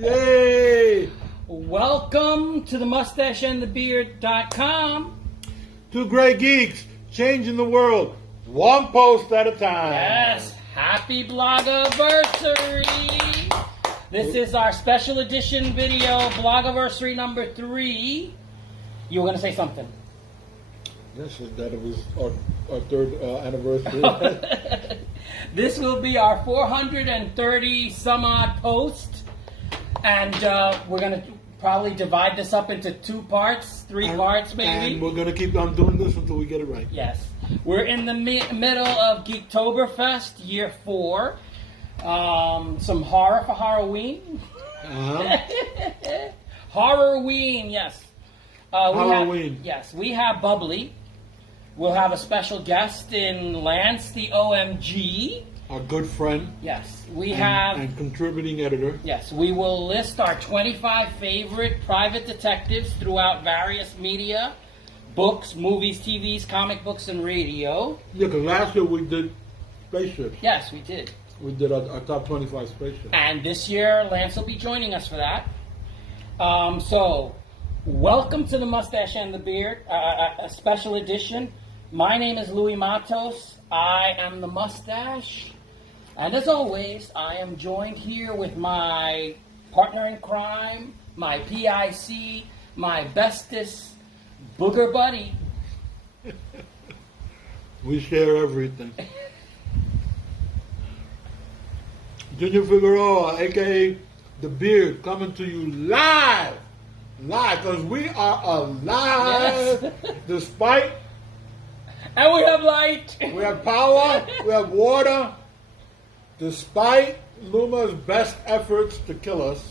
Yay! Welcome to the mustacheandthebeard.com. Two gray geeks changing the world, one post at a time. Yes, happy Blogoversary. This is our special edition video, Blogoversary number 3. You were going to say something. Yes, that it was our third anniversary. This will be our 430 some odd post, and we're going to probably divide this up into 2 parts, 3 parts maybe. And we're going to keep on doing this until we get it right. Yes. We're in the middle of Geektoberfest, year 4. Some horror for Halloween. Horrorween, yes. Halloween. Yes, we have Bubbly. We'll have a special guest in Lance the OMG. Our good friend. Yes, we have... And contributing editor. Yes, we will list our 25 favorite private detectives throughout various media, books, movies, TVs, comic books, and radio. Yeah, because last year we did spaceships. Yes, we did. We did our top 25 spaceships. And this year, Lance will be joining us for that. So, welcome to the Mustache and the Beard, a special edition. My name is Louis Matos. I am the Mustache. And as always, I am joined here with my partner in crime, my PIC, my bestest booger buddy. We share everything. Junior Figueroa, a.k.a. The Beard, coming to you live, because we are alive, Yes. despite... And we have light. We have power, we have water, despite Luma's best efforts to kill us,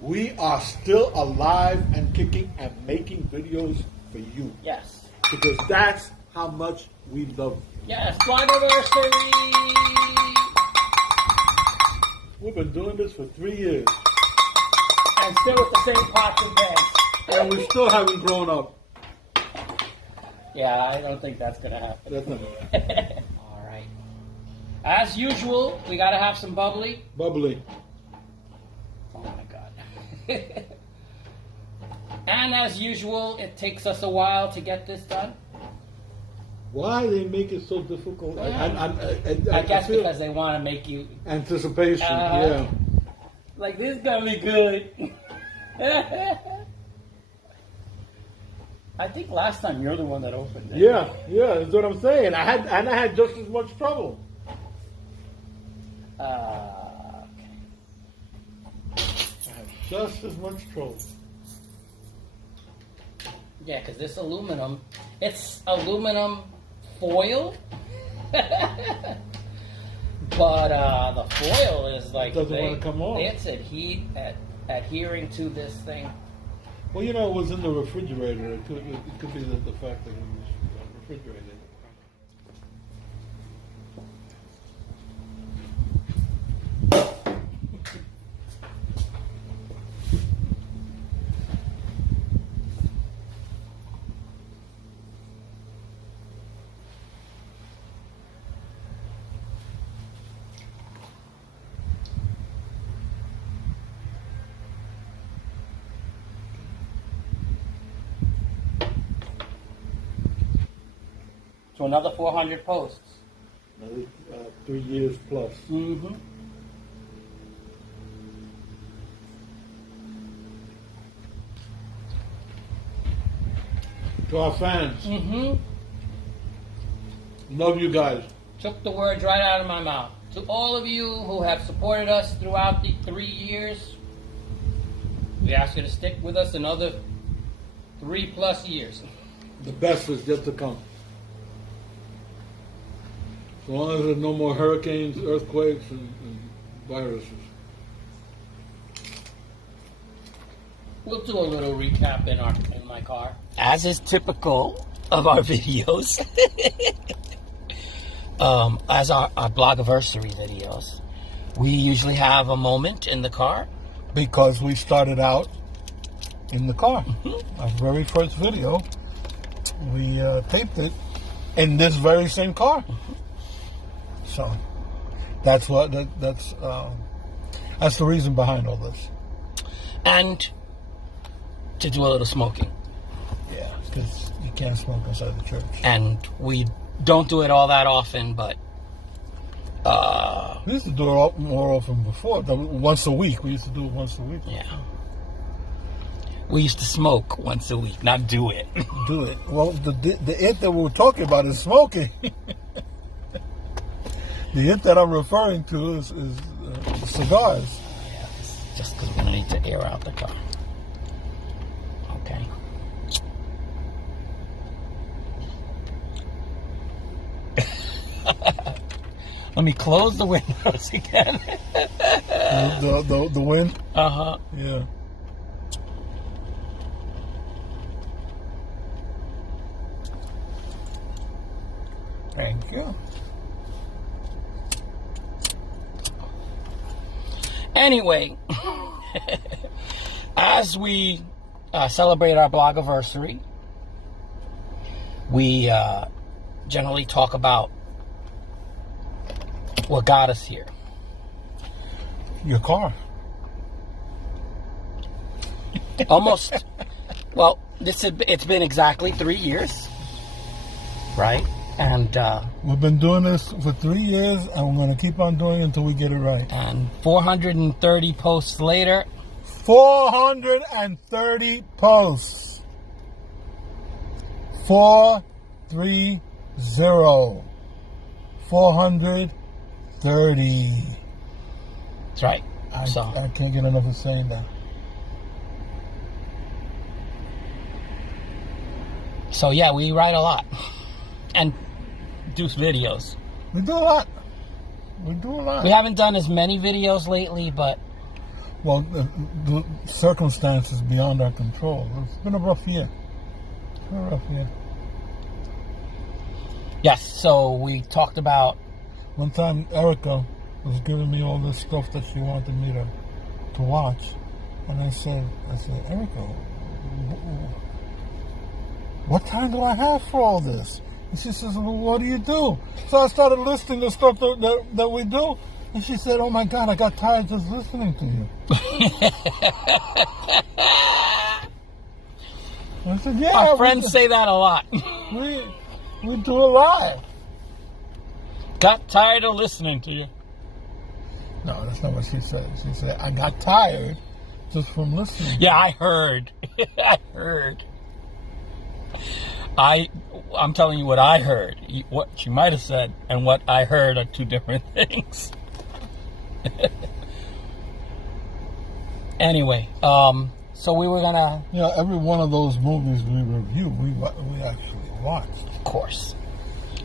we are still alive and kicking and making videos for you. Yes. Because that's how much we love you. Yes, Blogoversary. We've been doing this for 3 years. And still with the same pots and pans. And we still haven't grown up. Yeah, I don't think that's going to happen. That's not gonna happen. All right. As usual, we got to have some bubbly. Bubbly. Oh, my God. And as usual, it takes us a while to get this done. Why they make it so difficult? I guess because they want to make you... Anticipation, yeah. Like, this is going to be good. I think last time you're the one that opened it. Yeah, that's what I'm saying. I had just as much trouble. Okay. I had just as much trouble. Yeah, because this aluminum, it's aluminum foil, but the foil is like... It doesn't want to come off. It's adhering to this thing. Well, you know, it was in the refrigerator. It could be the fact that it was refrigerated. So another 400 posts. Another 3 years plus. Mm-hmm. To our fans, Mm-hmm. love you guys. Took the words right out of my mouth. To all of you who have supported us throughout the 3 years, we ask you to stick with us another 3+ years. The best is yet to come. As long as there's no more hurricanes, earthquakes, and viruses. We'll do a little recap in my car. As is typical of our videos. As our Blogoversary videos. We usually have a moment in the car. Because we started out in the car. Our very first video, we taped it in this very same car. So that's what That's the reason behind all this. And to do a little smoking. Yeah, because you can't smoke inside the church. And we don't do it all that often, but we used to do it more often before. Once a week. We used to do it once a week. yeah. We used to smoke once a week, not do it. Do it. Well, the it that we were talking about is smoking. The it that I'm referring to is cigars. Yeah, it's just because we're going to need to air out the car. Okay. Let me close the windows again. The wind? Uh-huh. Yeah. Thank you. Anyway, as we celebrate our Blogoversary, we generally talk about what got us here. Your car. Almost. Well, it's been exactly 3 years, right? And we've been doing this for 3 years, and we're going to keep on doing it until we get it right. And 430 posts later. 430 posts. 430. 430. That's right. I can't get enough of saying that. So yeah, we write a lot. And do videos. We do a lot. We haven't done as many videos lately, but... Well, the circumstances beyond our control. It's been a rough year. Yes, so we talked about... One time, Erica was giving me all this stuff that she wanted me to watch. And I said, Erica, what time do I have for all this? And she says, well, what do you do? So I started listing the stuff that we do. And she said, oh my God, I got tired just listening to you. I said, yeah. Our friends say that a lot. We do a lot. Got tired of listening to you. No, that's not what she said. She said, I got tired just from listening. Yeah, I heard. I heard. I'm telling you what I heard. What she might have said and what I heard are two different things. Anyway, so we were gonna... You know, every one of those movies we review, we actually watched. Of course.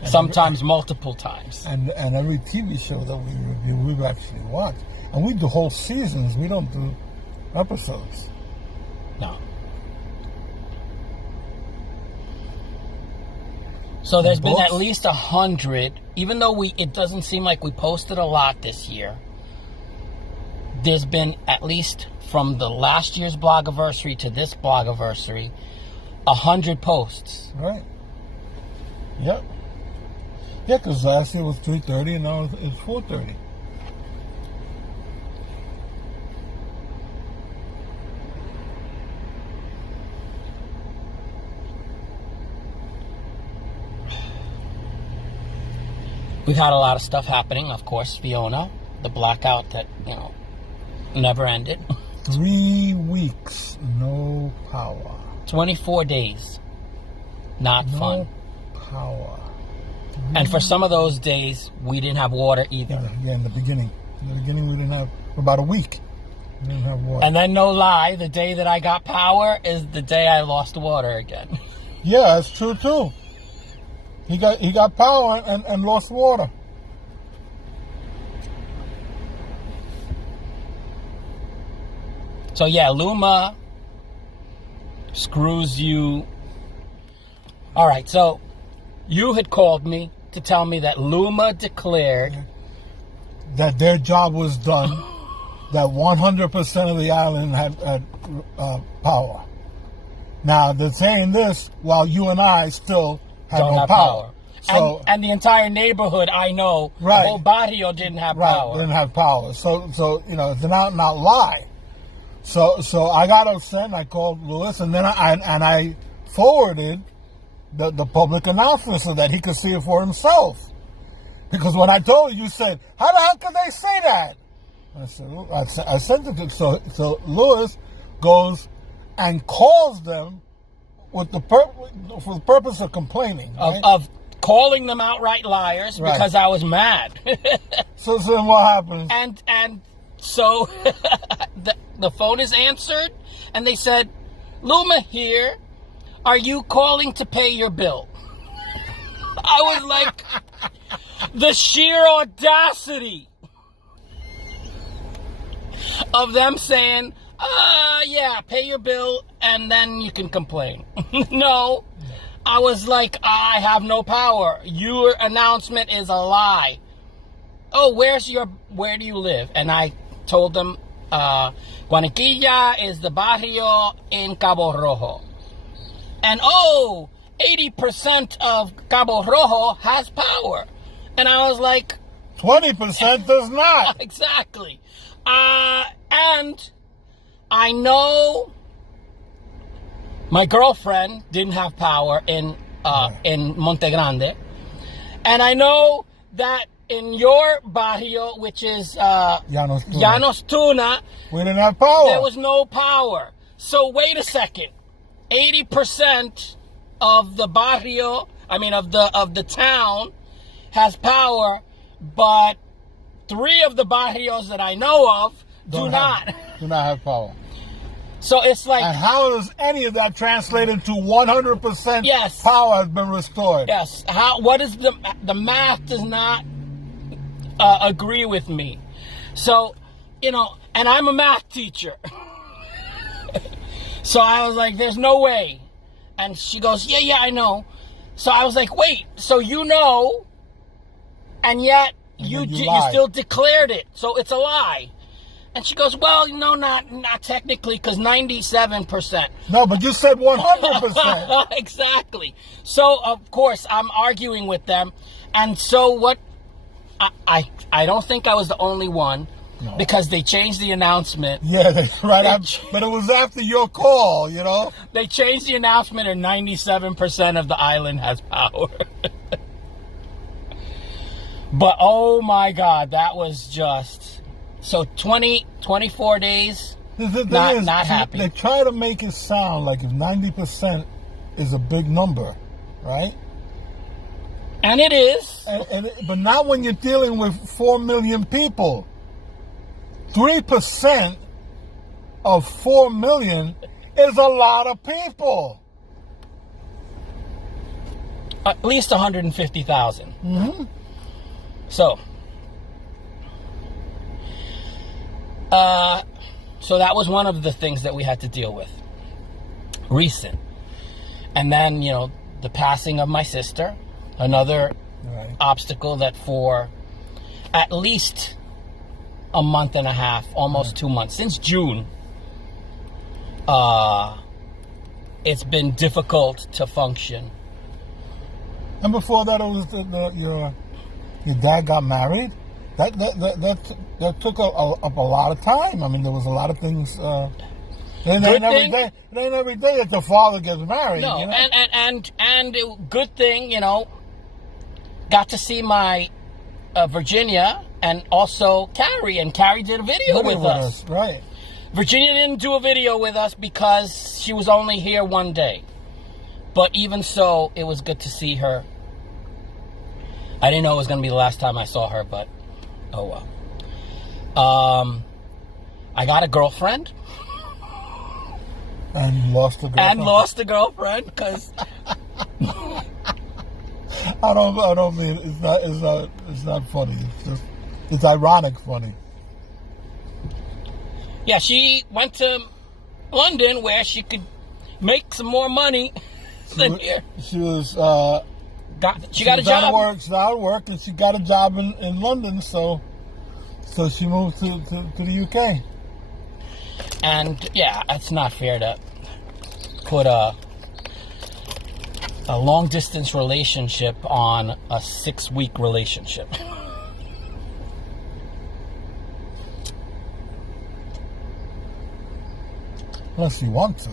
And sometimes multiple times. And every TV show that we review, we've actually watched. And we do whole seasons. We don't do episodes. No. So there's been at least 100, even though it doesn't seem like we posted a lot this year. There's been at least from the last year's Blogoversary to this Blogoversary, 100 posts. Right. Yep. Yeah, because last year was 330 and now it's 430. We've had a lot of stuff happening, of course. Fiona, the blackout that, never ended. 3 weeks, no power. 24 days. Not fun. No power. And for some of those days, we didn't have water either. Yeah, in the beginning. In the beginning, we didn't have, for about a week, we didn't have water. And then, no lie, the day that I got power is the day I lost water again. Yeah, that's true, too. He got power and lost water. So yeah, Luma screws you. All right, so you had called me to tell me that Luma declared that their job was done, that 100% of the island had power. Now, they're saying this while you and I still have don't no have power. So and the entire neighborhood, I know, right, the whole barrio didn't have power. Didn't have power. So it's an out and out lie. So I got upset and I called Lewis, and then I forwarded the public announcement so that he could see it for himself. Because when I told you said, how the hell could they say that? I sent it to so Lewis goes and calls them for the purpose of complaining, right? Of calling them outright liars, right, because I was mad. So then what happens? And so the phone is answered, and they said, Luma here, are you calling to pay your bill? I was like, the sheer audacity of them saying, yeah, pay your bill and then you can complain. No, I was like, I have no power. Your announcement is a lie. Oh, where do you live? And I told them, Guaniquilla is the barrio in Cabo Rojo. And 80% of Cabo Rojo has power. And I was like, 20% does not. Exactly. And I know my girlfriend didn't have power in Monte Grande. And I know that in your barrio, which is Llanos Tuna, we didn't have power. There was no power. So wait a second. 80% of the barrio, of the town, has power, but 3 of the barrios that I know of do not have power. So it's like, and how does any of that translated to 100%? Yes, power has been restored. Yes. What is the math does not agree with me. So, and I'm a math teacher. So I was like, there's no way. And she goes, yeah, I know. So I was like, wait, so and yet you still declared it, so it's a lie. And she goes, well, not technically, because 97%. No, but you said 100%. Exactly. So, of course, I'm arguing with them. And so what, I don't think I was the only one. No. Because they changed the announcement. Yeah, right. But it was after your call, They changed the announcement and 97% of the island has power. But, oh my God, that was just... So 24 days, not happy. They try to make it sound like if 90% is a big number, right? And it is. But not when you're dealing with 4 million people. 3% of 4 million is a lot of people. At least 150,000. Mm-hmm. So that was one of the things that we had to deal with. Recent. And then, the passing of my sister, another obstacle that for at least a month and a half, almost 2 months, since June, it's been difficult to function. And before that, it was your dad got married. That took up a lot of time. There was a lot of things. It ain't every day that the father gets married. No, and good thing, got to see my Virginia and also Carrie, and Carrie did a video with us. Right. Virginia didn't do a video with us because she was only here one day. But even so, it was good to see her. I didn't know it was going to be the last time I saw her, but oh well. I got a girlfriend. And lost a girlfriend. Because I don't mean it's not funny. It's ironic funny. Yeah, she went to London where she could make some more money than here. She was she got a job. She's out of work, and she got a job in London, so she moved to the UK. And yeah, it's not fair to put a long distance relationship on a 6-week relationship. Unless you want to.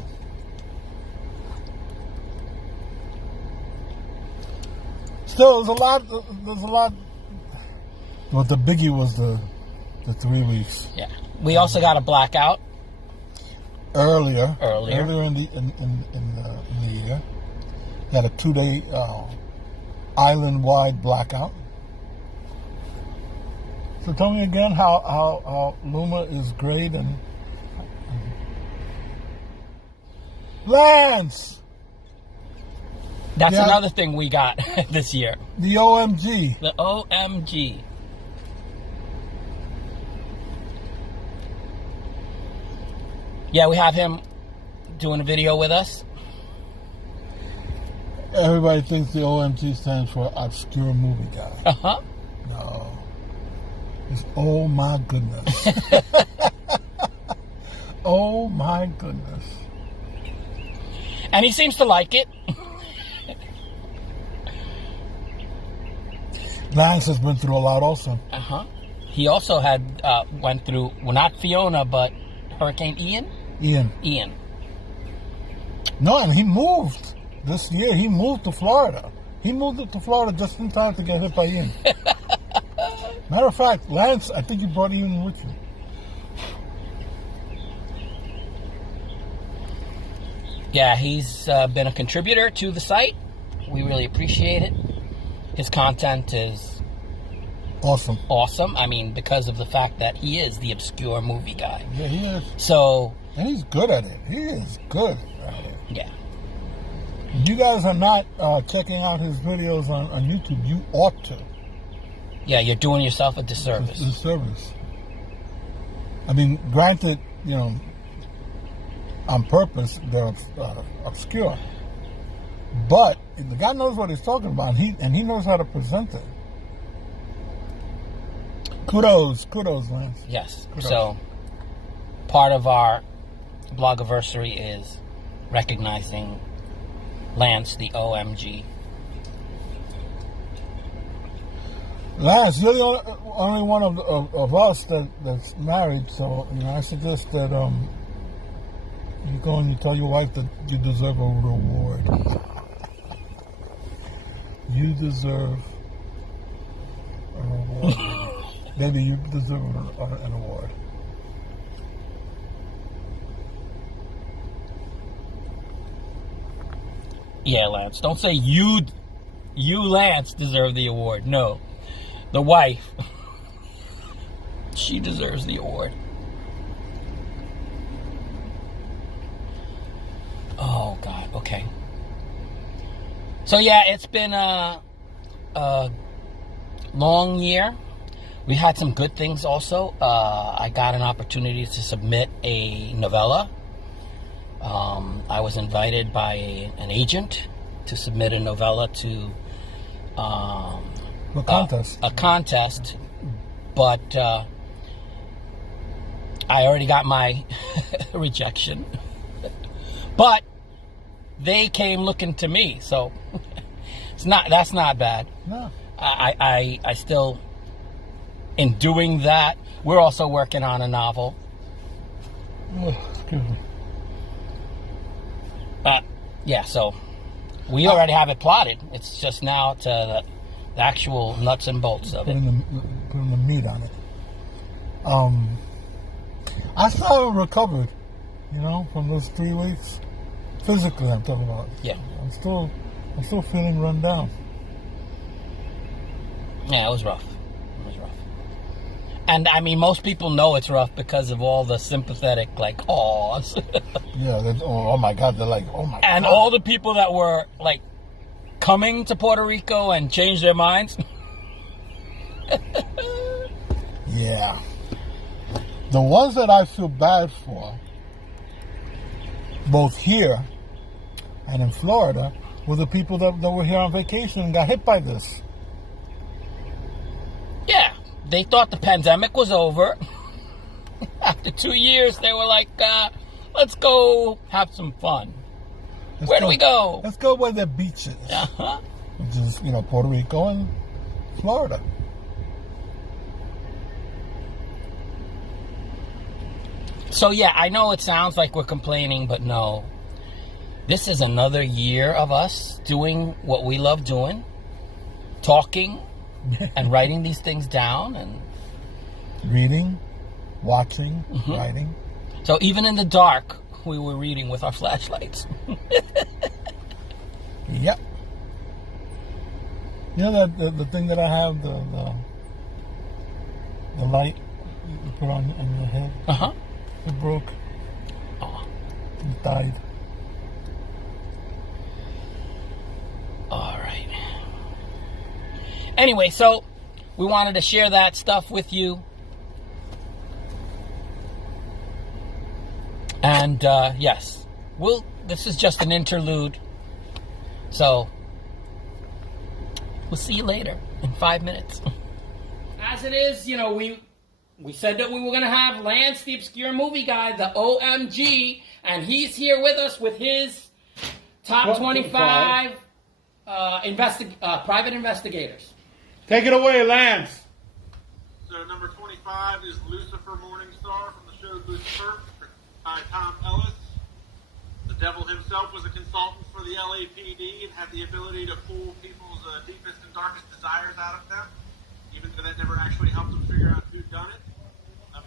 Still, there's a lot. Well, the biggie was the 3 weeks. Yeah. We also got a blackout. Earlier in the year. Had a 2-day island-wide blackout. So tell me again how Luma is great and Lance! That's another thing we got this year. The OMG. The OMG. Yeah, we have him doing a video with us. Everybody thinks the OMG stands for obscure movie guy. Uh-huh. No. It's oh my goodness. Oh my goodness. And he seems to like it. Lance has been through a lot also. Uh-huh. He also had went through, well, not Fiona, but Hurricane Ian. No, and he moved this year. He moved to Florida. He moved to Florida just in time to get hit by Ian. Matter of fact, Lance, I think you brought Ian with you. Yeah, he's been a contributor to the site. We really appreciate it. His content is awesome. I mean, because of the fact that he is the obscure movie guy. Yeah, he is. So, and he's good at it. He is good at it. Yeah. If you guys are not checking out his videos on YouTube, you ought to. Yeah, you're doing yourself a disservice. Disservice. I mean, granted, you know, on purpose, they're obscure. But the guy knows what he's talking about, and he knows how to present it. Kudos, Lance. Yes. Kudos. So, part of our Blogoversary is recognizing Lance the OMG. Lance, you're the only one of us that's married, so you know I suggest that you go and you tell your wife that you deserve a reward. You deserve a reward. Maybe you deserve an award. Yeah, Lance. Don't say you Lance deserve the award. No. The wife. She deserves the award. Oh God. Okay. So yeah, it's been a long year. We had some good things also. I got an opportunity to submit a novella. I was invited by an agent to submit a novella to a contest. But I already got my rejection. But they came looking to me, so that's not bad. No. I still, in doing that, we're also working on a novel. Oh, excuse me. Yeah, so we already have it plotted. It's just now to the actual nuts and bolts of it. Putting the meat on it. I still recovered, you know, from those 3 weeks. Physically, I'm talking about. Yeah. I'm still feeling run down. Yeah, it was rough. And I mean, most people know it's rough because of all the sympathetic, like, awes. Yeah, oh my God, they're like, oh my God. And all the people that were, like, coming to Puerto Rico and changed their minds. Yeah. The ones that I feel bad for, both here and in Florida, were the people that were here on vacation and got hit by this. Yeah. They thought the pandemic was over. After 2 years, they were like, let's go have some fun. Where do we go? Let's go where the beach is. Uh-huh. Which is, Puerto Rico and Florida. So yeah, I know it sounds like we're complaining, but no. This is another year of us doing what we love doing. Talking and writing these things down and reading, watching, writing. So even in the dark, we were reading with our flashlights. Yep. The thing that I have, the light you put on your head. Uh-huh. It broke. Oh. It died. All right. Anyway, so we wanted to share that stuff with you. And yes, this is just an interlude. So we'll see you later in 5 minutes. As it is, we said that we were going to have Lance, the obscure movie guy, the OMG, and he's here with us with his top 25 private investigators. Take it away, Lance. So number 25 is Lucifer Morningstar from the show Lucifer by Tom Ellis. The devil himself was a consultant for the LAPD and had the ability to pull people's deepest and darkest desires out of them, even though that never actually helped them figure out who'd done it.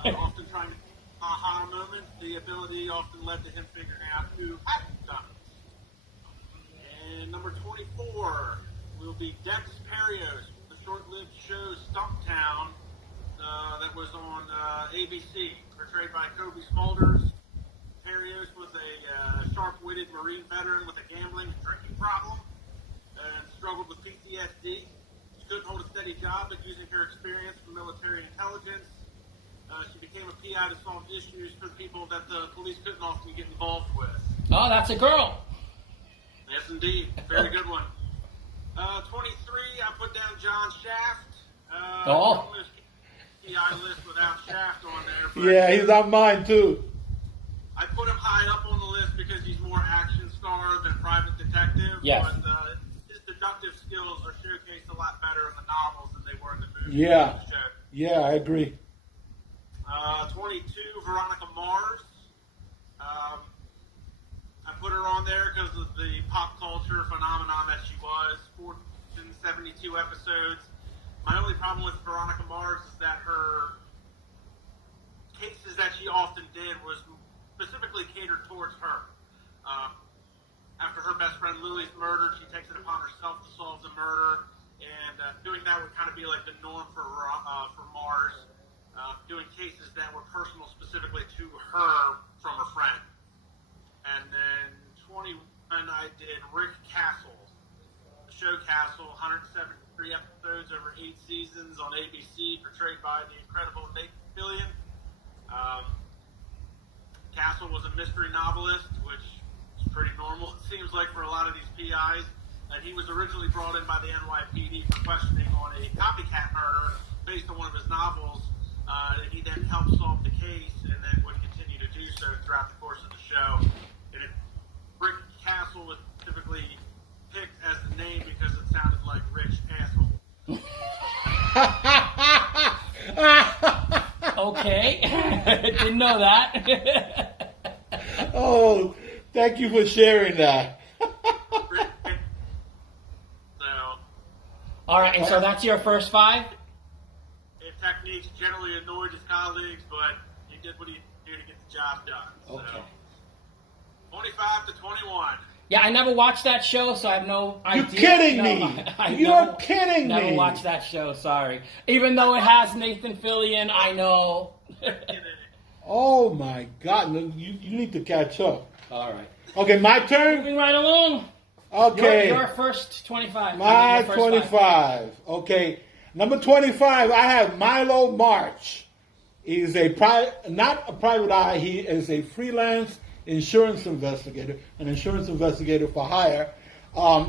Often trying to aha moment, the ability often led to him figuring out who hadn't done it. And number 24 will be Dex Perios, the short-lived show Stumptown that was on ABC, portrayed by Kobe Smulders. Perios was a sharp-witted Marine veteran with a gambling and drinking problem and struggled with PTSD. She couldn't hold a steady job, but using her experience from military intelligence, she became a PI to solve issues for people that the police couldn't often get involved with. Oh, that's a girl. Yes, indeed. Very good one. 23, I put down John Shaft. Oh. PI list without Shaft on there. But Yeah, he's on mine too. I put him high up on the list because he's more action star than private detective. Yes. But his deductive skills are showcased a lot better in the novels than they were in the movies. Yeah. Yeah, I agree. 22, Veronica Mars. I put her on there because of the pop culture phenomenon that she was. 472 episodes. My only problem with Veronica Mars is that her cases that she often did was specifically catered towards her. After her best friend Louie's murdered, she takes it upon herself to solve the murder, and doing that would kind of be like the norm for Mars, doing cases that were personal specifically to her from her friend. And then 21, I did Rick Castle, the show Castle, 173 episodes over 8 seasons on ABC, portrayed by the incredible Nathan Fillion. Castle was a mystery novelist, which is pretty normal, it seems like, for a lot of these PIs. And he was originally brought in by the NYPD for questioning on a copycat murder based on one of his novels. He then helped solve the case and then would continue to do so throughout the course of the show. And Rick Castle was typically picked as the name because it sounded like Rich Asshole. Okay. Didn't know that. Oh, thank you for sharing that. All right, and so that's your first 5? His techniques generally annoyed his colleagues, but he did what he did to get the job done. Okay. So, 25 to 21. Yeah, I never watched that show, so I have no idea. You're kidding me. You're kidding me. Never watched that show, sorry. Even though it has Nathan Fillion, I know. Oh, my God. You need to catch up. All right. Okay, my turn? Moving right along. Okay. Your first 25. My Your first 25. 5. Okay. Number 25, I have Milo March. He's not a private eye. He is a freelance insurance investigator, an insurance investigator for hire.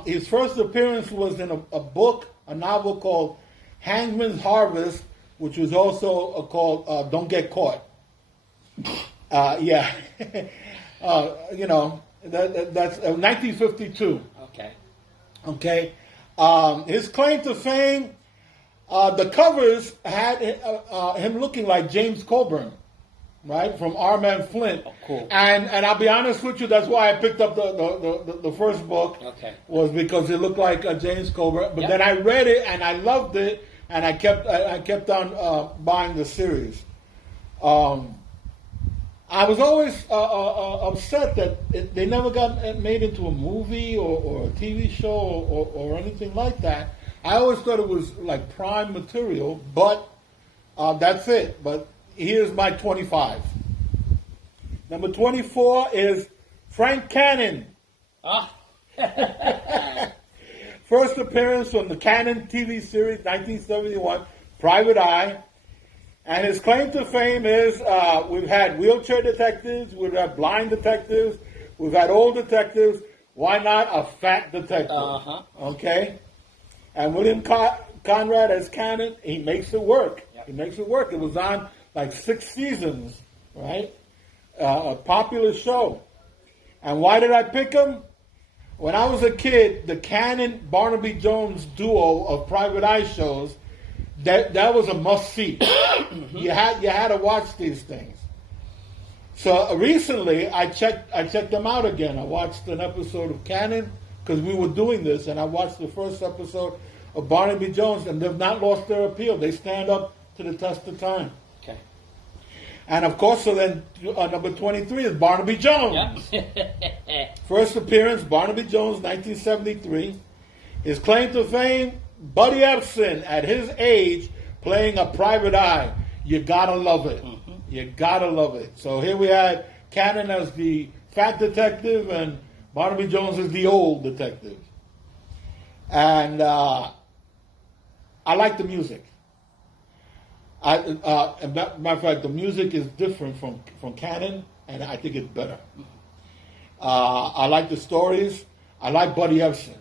His first appearance was in a novel called Hangman's Harvest, which was also called Don't Get Caught. Yeah. That's 1952. Okay. Okay. His claim to fame, the covers had him looking like James Coburn, right, from Our Man Flint. Oh, cool. And I'll be honest with you, that's why I picked up the first book. Okay. Was because it looked like James Coburn. But Yep. then I read it and I loved it, and I kept on buying the series. I was always upset that they never got made into a movie or a TV show or anything like that. I always thought it was like prime material, but that's it. But here's my 25. Number 24 is Frank Cannon. Ah. First appearance from the Cannon TV series, 1971, Private Eye. And his claim to fame is we've had wheelchair detectives, we've had blind detectives, we've had old detectives. Why not a fat detective? Uh-huh. Okay? And William Conrad as Cannon, he makes it work. Yep. He makes it work. It was on like 6 seasons, right? A popular show. And why did I pick him? When I was a kid, the Cannon-Barnaby Jones duo of Private Eye shows, that was a must-see. You had to watch these things. So recently, I checked them out again. I watched an episode of Cannon because we were doing this, and I watched the first episode of Barnaby Jones, and they've not lost their appeal. They stand up to the test of time. Okay. And of course, so then number 23 is Barnaby Jones. Yep. First appearance, Barnaby Jones, 1973. His claim to fame, Buddy Epson, at his age, playing a Private Eye. You gotta love it. Mm-hmm. You gotta love it. So here we had Cannon as the fat detective and Barnaby Jones as the old detective. And I like the music. As a matter of fact, the music is different from Cannon, and I think it's better. I like the stories. I like Buddy Epson.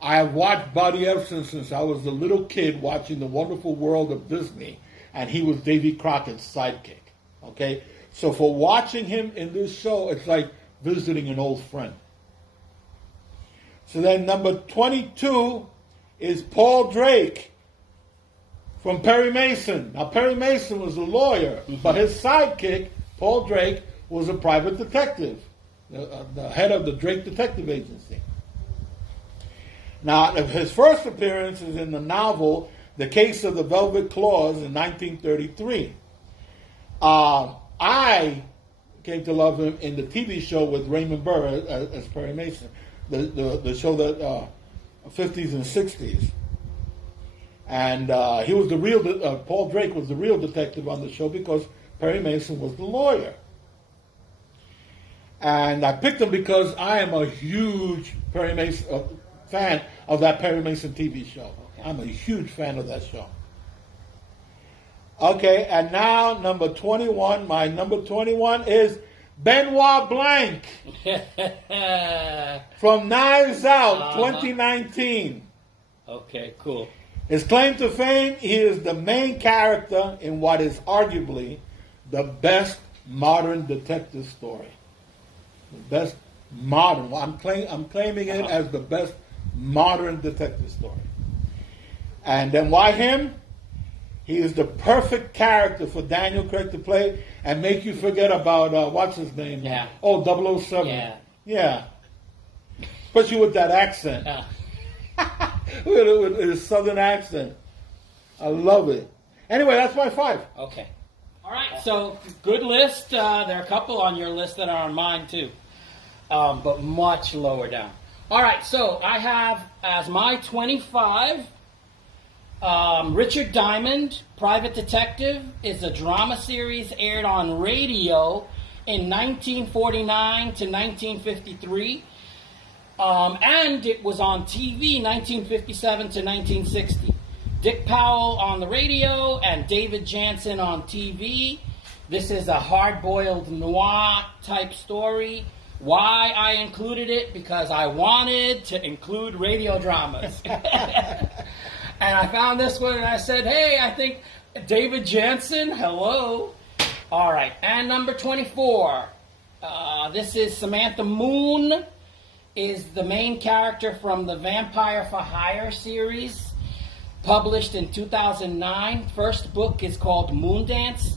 I have watched Buddy Epson since I was a little kid watching The Wonderful World of Disney, and he was Davy Crockett's sidekick. Okay? So for watching him in this show, it's like visiting an old friend. So then number 22 is Paul Drake from Perry Mason. Now, Perry Mason was a lawyer, but his sidekick, Paul Drake, was a private detective, the head of the Drake Detective Agency. Now, his first appearance is in the novel The Case of the Velvet Claws in 1933. I came to love him in the TV show with Raymond Burr as Perry Mason, the show that 50s and 60s. And he was the real, Paul Drake was the real detective on the show because Perry Mason was the lawyer. And I picked him because I am a huge Perry Mason fan of that Perry Mason TV show. Okay. I'm a huge fan of that show. Okay, and now number 21. My number 21 is Benoit Blanc from Knives Out, 2019. Okay, cool. His claim to fame, he is the main character in what is arguably the best modern detective story. The best modern. I'm claiming it as the best modern detective story. And then why him? He is the perfect character for Daniel Craig to play and make you forget about, what's his name? Yeah. Oh, 007. Yeah. Yeah. Especially with that accent. Yeah. With his southern accent. I love it. Anyway, that's my 5. Okay. All right, so good list. There are a couple on your list that are on mine too, but much lower down. All right, so I have as my 25, Richard Diamond, Private Detective, is a drama series aired on radio in 1949 to 1953. And it was on TV 1957 to 1960. Dick Powell on the radio and David Jansen on TV. This is a hard-boiled noir type story. Why I included it? Because I wanted to include radio dramas. And I found this one and I said, hey, I think David Jansen, hello. All right, and number 24. This is Samantha Moon, is the main character from the Vampire for Hire series, published in 2009. First book is called Moondance.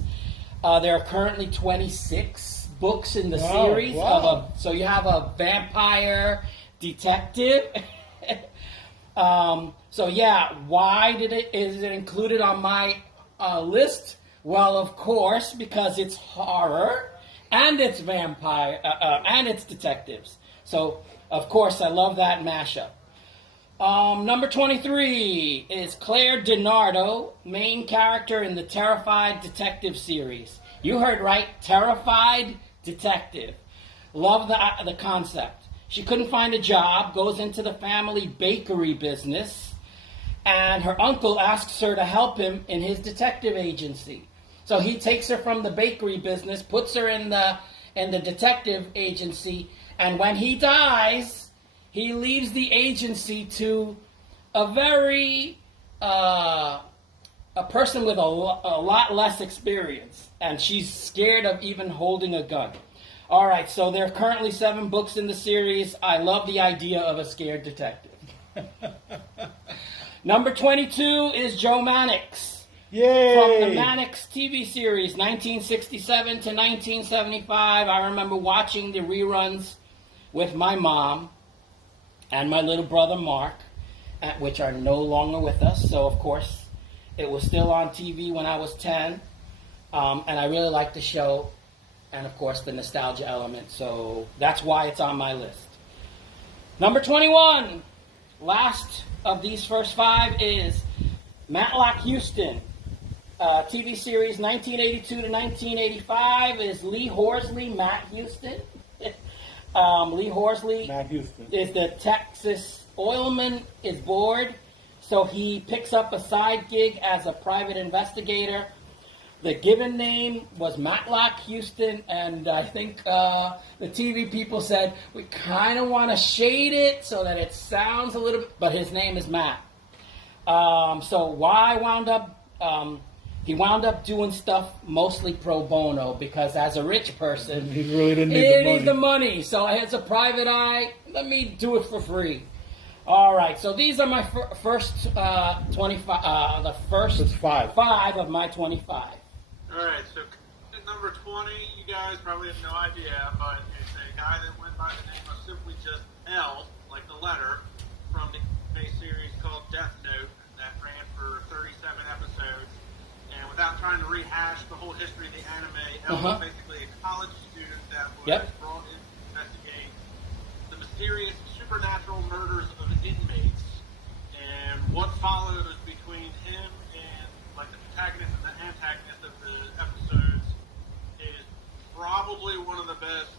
There are currently 26 books in the series. Wow. So you have a vampire detective. So yeah, why is it included on my list? Well, of course, because it's horror and it's vampire and it's detectives. So of course, I love that mashup. Number 23 is Claire DiNardo, main character in the Terrified Detective series. You heard right, Terrified Detective. Love the concept. She couldn't find a job, goes into the family bakery business, and her uncle asks her to help him in his detective agency. So he takes her from the bakery business, puts her in the detective agency, and when he dies, he leaves the agency to a very a person with a lot less experience, and she's scared of even holding a gun. All right, so there are currently 7 books in the series. I love the idea of a scared detective. Number 22 is Joe Mannix. Yay! From the Mannix TV series, 1967 to 1975. I remember watching the reruns with my mom and my little brother Mark, which are no longer with us. So, of course, it was still on TV when I was 10. And I really liked the show. And, of course, the nostalgia element. So that's why it's on my list. Number 21. Last of these first 5 is Matlock Houston. TV series 1982 to 1985 is Lee Horsley, Matt Houston. Lee Horsley Matt Houston is the Texas oilman, is bored. So he picks up a side gig as a private investigator. The given name was Matlock Houston, and I think the TV people said, we kind of want to shade it so that it sounds a little bit, but his name is Matt. So why he wound up doing stuff mostly pro bono, because as a rich person, he really didn't need the money. So as a private eye, let me do it for free. All right, so these are my first 25, the first 5 of my 25. All right, so at number 20, you guys probably have no idea, but it's a guy that went by the name of simply just L, like the letter, from the anime series called Death Note that ran for 37 episodes. And without trying to rehash the whole history of the anime, L was basically a college student that was brought in to investigate the mysterious supernatural murders of inmates. And what followed between him and like the protagonist and the antagonist of the episodes is probably one of the best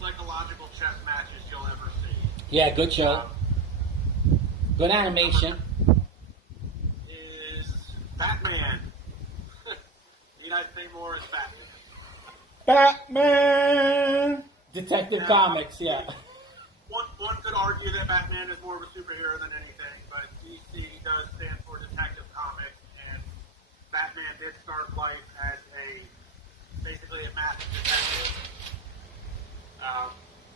psychological chess matches you'll ever see. Yeah, good show. Good animation. Is Batman. Need I say more? It's Batman. Batman! Detective Comics, yeah. One could argue that Batman is more of a superhero than anything, but DC does stand for Detective Comics, and Batman did start life as basically a massive detective.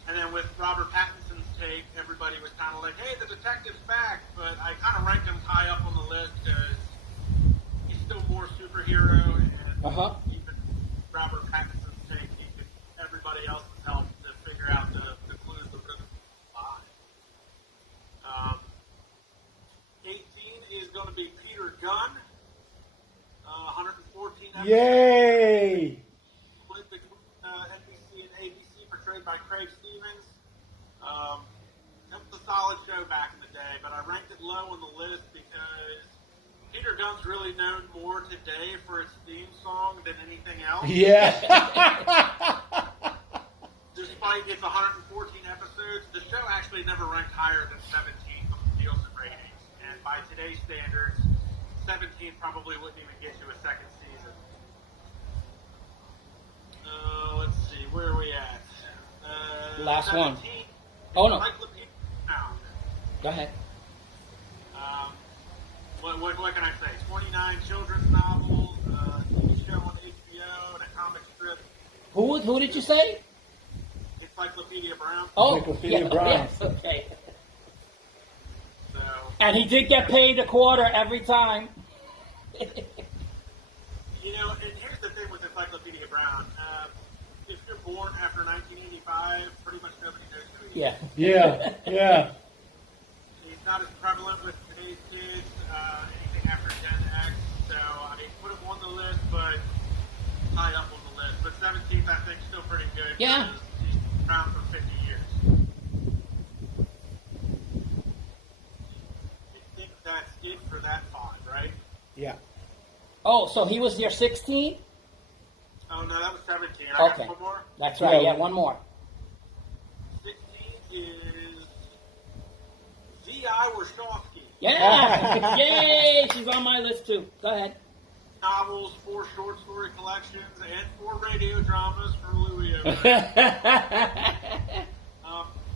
And then with Robert Pattinson's take, everybody was kind of like, hey, the detective's back, but I kind of ranked him high up on the list because he's still more superhero, and even Robert Pattinson's take, everybody else's help to figure out the clues, the rhythm of the lie. 18 is going to be Peter Gunn, 114 episodes. Yay! Split between NBC and ABC, portrayed by Craig Stevens. It was a solid show back in the day, but I ranked it low on the list because Peter Gunn's really known more today for its theme song than anything else. Yeah. Despite its 114 episodes, the show actually never ranked higher than 17 on the Nielsen ratings. And by today's standards, 17 probably wouldn't even get you a second season. Let's see, where are we at? Last 17, one. Oh, no. Pound. Go ahead. What can I say? 29 children's novels, a TV show on HBO, and a comic strip. Who did you say? Encyclopedia Brown. Oh, Encyclopedia yeah, Brown. yes, okay. So, And he did get paid a quarter every time. and here's the thing with Encyclopedia Brown. If you're born after 1985, pretty much nobody knows who he is. Yeah. Yeah. He's not as prevalent with today's kids, anything after Gen X. So, I mean, put him on the list, but high up on the list. But 17th, I think, still pretty good. Yeah. Because he's around for 50 years. I think that's it for that 5, right? Yeah. Oh, so he was your 16? Oh, no, that was 17. I Okay. got one more. That's right, Yeah. yeah, one more. 16 is Z.I. Warshawski. Yeah! Yay! She's on my list too. Go ahead. Novels, 4 short story collections, and 4 radio dramas for Louis over there.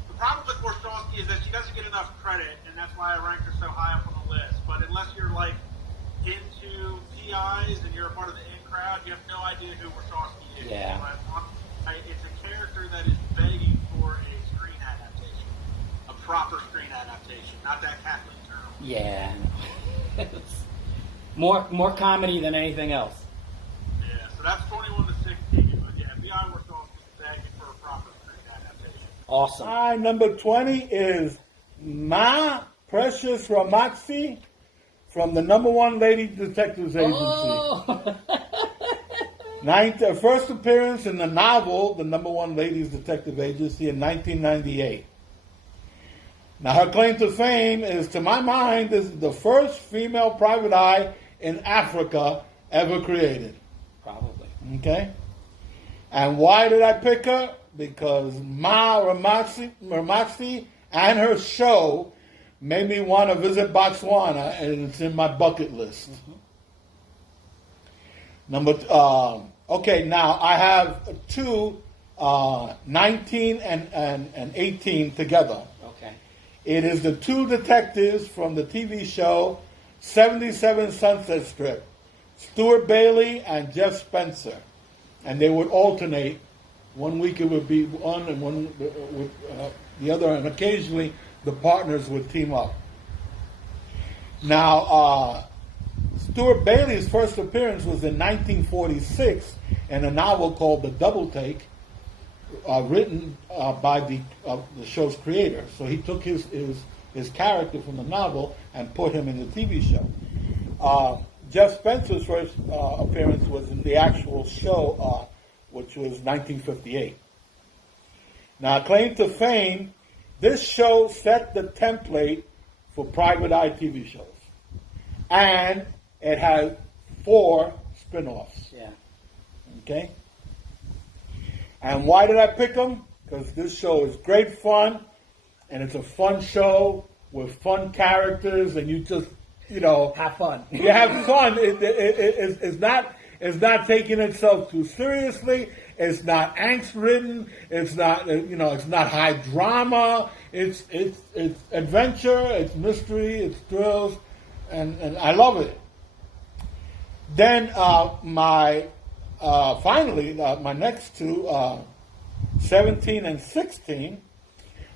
The problem with Warshawski is that she doesn't get enough credit, and that's why I ranked her so high up on the list. But unless you're like into TIs and you're a part of the in crowd, you have no idea who Warshawski is. Yeah. But it's a character that is begging for a screen adaptation, a proper screen adaptation, not that Kathleen Turner. Yeah. More comedy than anything else. Yeah, so that's 21 to 16. But yeah, V.I. Warshawski is begging for a proper screen adaptation. Awesome. My number 20 is Ma Precious Ramaxi from the number 1 Lady Detectives Agency. Oh! First appearance in the novel, the number 1 Ladies Detective Agency in 1998. Now her claim to fame is, to my mind, this is the first female private eye in Africa ever created. Probably. Okay? And why did I pick her? Because Ma Ramaxi and her show made me want to visit Botswana, and it's in my bucket list. Okay, now I have 2, 19 and 18 together. Okay. It is the 2 detectives from the TV show 77 Sunset Strip, Stuart Bailey and Jeff Spencer. And they would alternate. One week it would be one and one with the other, and occasionally the partners would team up. Now, Stuart Bailey's first appearance was in 1946 in a novel called The Double Take, written by the show's creator. So he took his character from the novel and put him in the TV show. Jeff Spencer's first appearance was in the actual show, which was 1958. Now, claim to fame, this show set the template for private eye TV shows. And it has 4 spin-offs. Yeah. Okay? And why did I pick them? Because this show is great fun, and it's a fun show with fun characters, and you just, Have fun. you have fun. It's not taking itself too seriously. It's not angst-ridden. It's not, it's not high drama. It's adventure. It's mystery. It's thrills, and I love it. Then my next 2, 17 and 16,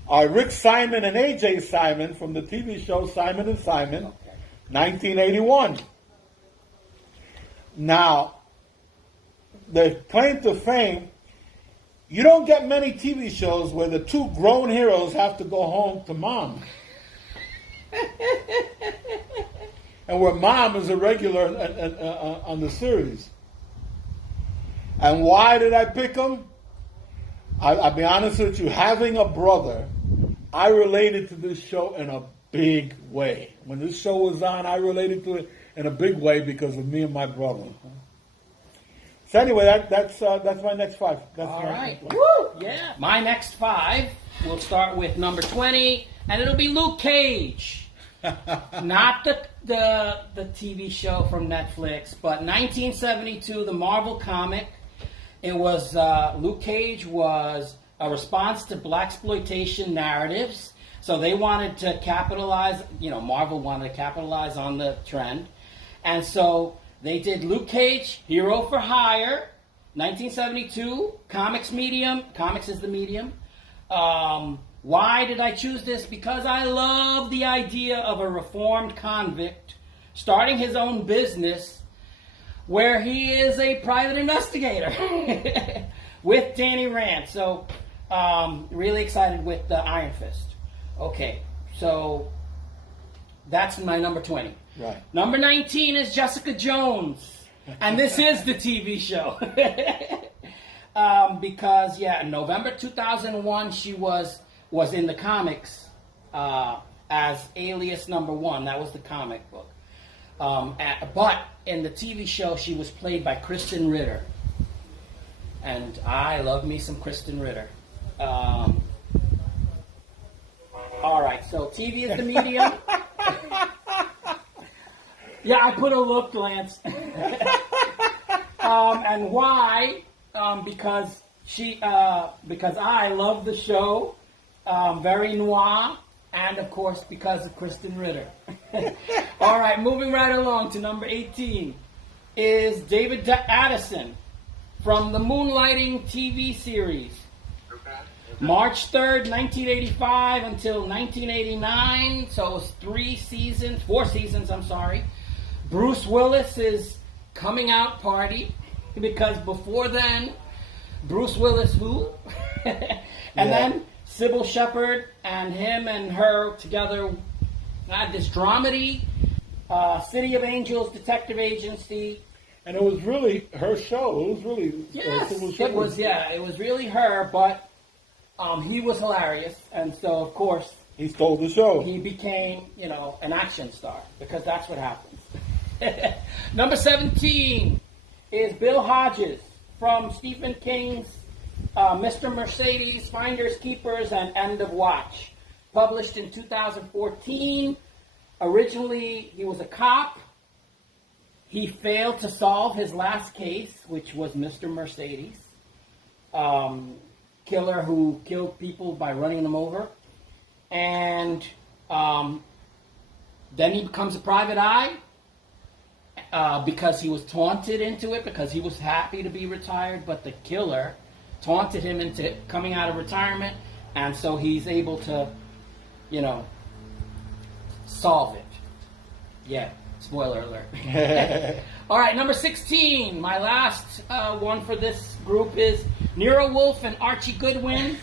are Rick Simon and AJ Simon from the TV show Simon and Simon, 1981. Now, the claim to fame, you don't get many TV shows where the 2 grown heroes have to go home to mom. And where mom is a regular on the series. And why did I pick them? I'll be honest with you, having a brother, I related to this show in a big way. When this show was on, I related to it in a big way because of me and my brother. So anyway, that's my next 5. That's All my right. next 5. Woo! Yeah. My next 5, we'll start with number 20, and it'll be Luke Cage. Not the TV show from Netflix, but 1972, the Marvel comic. It was Luke Cage was a response to blaxploitation narratives. So they wanted to capitalize, Marvel wanted to capitalize on the trend. And so they did Luke Cage, Hero for Hire, 1972, comics is the medium. Why did I choose this? Because I love the idea of a reformed convict starting his own business where he is a private investigator with Danny Rand. So, really excited with the Iron Fist. Okay, so that's my number 20. Right. Number 19 is Jessica Jones. And this is the TV show. Because, in November 2001, she was in the comics as Alias Number 1. That was the comic book. But in the TV show, she was played by Kristen Ritter. And I love me some Kristen Ritter. All right, so TV is the medium. Yeah, I put a look, Lance. And why? Because I love the show, very noir, and of course because of Kristen Ritter. All right, moving right along to number 18 is David Addison from the Moonlighting TV series. March 3rd, 1985 until 1989, so it was 4 seasons, I'm sorry. Bruce Willis's coming out party, because before then, Bruce Willis who? Then Sybil Shepherd and him and her together had this dramedy, City of Angels Detective Agency. And it was really her show. It was really It was really her, but he was hilarious, and so of course he stole the show. He became, an action star, because that's what happens. Number 17 is Bill Hodges from Stephen King's Mr. Mercedes, Finders Keepers, and End of Watch, published in 2014. Originally, he was a cop. He failed to solve his last case, which was Mr. Mercedes. Killer who killed people by running them over. And then he becomes a private eye because he was taunted into it, because he was happy to be retired, but the killer taunted him into coming out of retirement, and so he's able to, solve it. Yeah, spoiler alert. All right, number 16, my last one for this group is Nero Wolfe and Archie Goodwin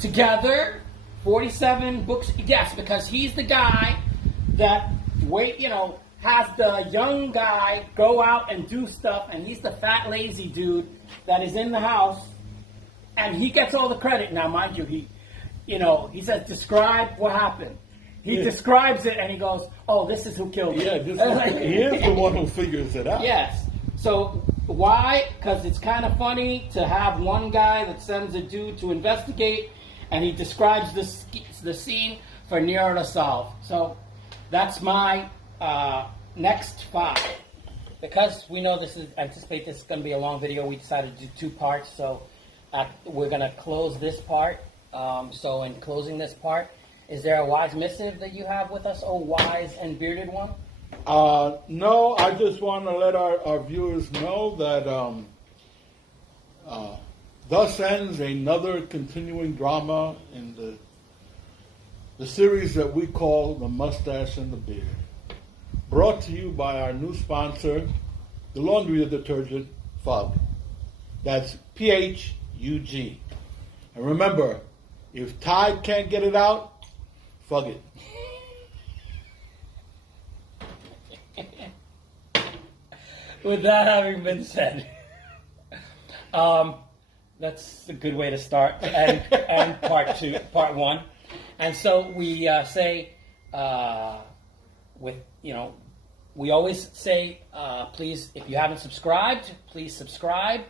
together, 47 books. Yes, because he's the guy that has the young guy go out and do stuff, and he's the fat lazy dude that is in the house, and he gets all the credit. Now, mind you, he says, describe what happened. He describes it, and he goes, "Oh, this is who killed him." Yeah, he is the one who figures it out. Yes. So why? Because it's kind of funny to have one guy that sends a dude to investigate, and he describes the scene for Nero to solve. So that's my next 5. Because we know anticipate this is going to be a long video, we decided to do 2 parts. So we're going to close this part. So in closing this part, is there a wise missive that you have with us, oh wise and bearded one? No, I just want to let our viewers know that thus ends another continuing drama in the series that we call The Mustache and the Beard. Brought to you by our new sponsor, the laundry detergent, Fug. That's Phug. And remember, if Tide can't get it out, Fug it. With that having been said, that's a good way to start and part 1. And so we say, we always say, please, if you haven't subscribed, please subscribe.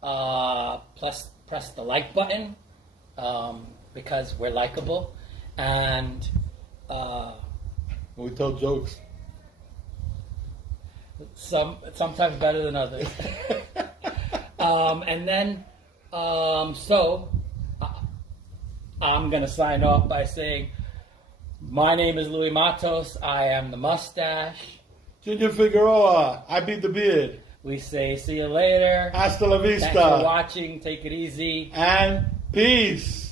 Plus, press the like button because we're likable, and we tell jokes. Sometimes better than others. And then, I'm going to sign off by saying, my name is Louis Matos. I am the Mustache. Junior Figueroa. I beat the beard. We say, see you later. Hasta la vista. Thanks for watching. Take it easy. And Peace.